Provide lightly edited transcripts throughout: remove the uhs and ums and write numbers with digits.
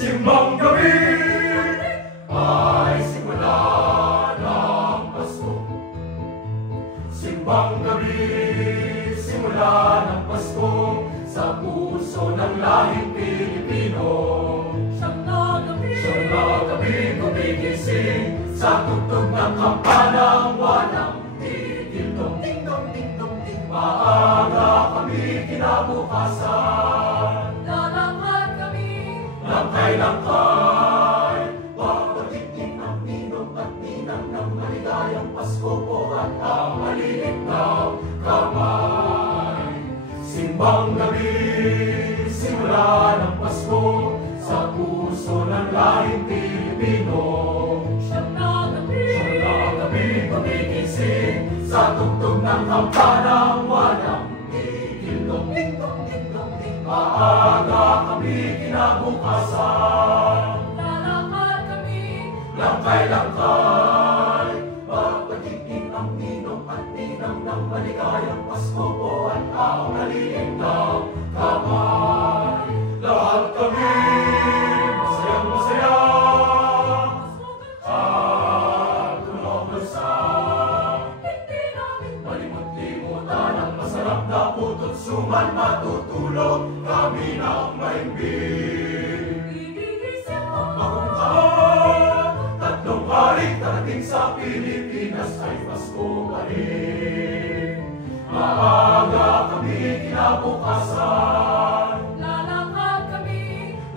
Simbang gabi ay simula ng Pasko. Simbang gabi, simula ng Pasko sa puso ng lahing Pilipino. Siyang na gabi gumigising sa tugtog ng kampanang walang tigil. Ding-dong, ding-dong, ding. Maaga kami kinabukasan. Langkay-langkay, papatigin ang ninong at ninang ng maligayang Pasko po at ang maliit na kamay. Simbang gabi, simula ng Pasko sa puso ng lahing Pilipino. Siyang na gabi gumigising sa tugtog ng kampanang walang tigil. Ding-dong, ding-dong, ding. Maaga kami kinabukasan. Lalakad kami, langkay-langkay, papatigin ang ninong at ninang ng maligayang Pasko po at ang maliit na kamay. Lahat kami masayang-masaya at tulog-lusa. hindi namin Malimut-limutan ang masarap na puto't suman, matutulog kami ng maimbing. gigising mo. Bagong taon, tatlong hari darating sa Pilipinas ay Pasko pa rin. Maaga kami kinabukasan. Lalakad kami,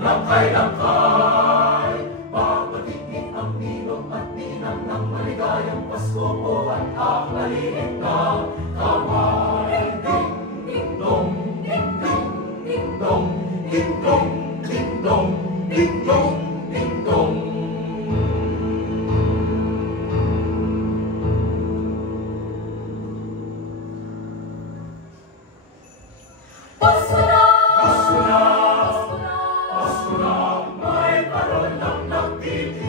Langkay-langkay, papatigin ang ninong at ninang ng maligayang Pasko po at ang maliit na kamay. Ding-ding-dong, ding-ding, ding-dong, ding-dong, ding-dong, ding-dong, ding-dong. Pasko na! Pasko na! Pasko na! Pasko na, may parol ng nagtitig.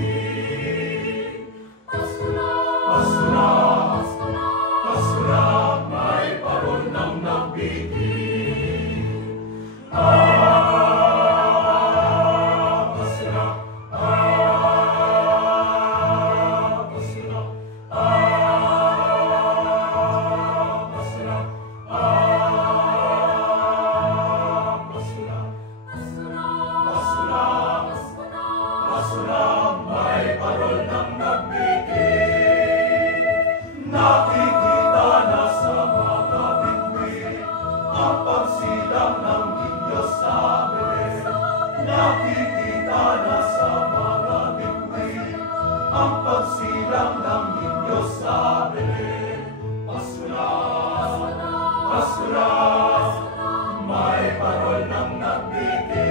Pasko na! Pasko na! Pasko na! Pasko na, may parol ng nagtitig. Pasko na! Pasko na! Pasko na! Pasko na! Pasko na! Pasko na! Pasko na! Pasko na, may parol ng nagbigay. Nakikita na sa mga bituin ang pagsilang ng Diyos sa Belen. Nakikita na sa mga bituin ang pagsilang ng Diyos sa Belen. Pasko na! Pasko na! May parol ng nagbigay.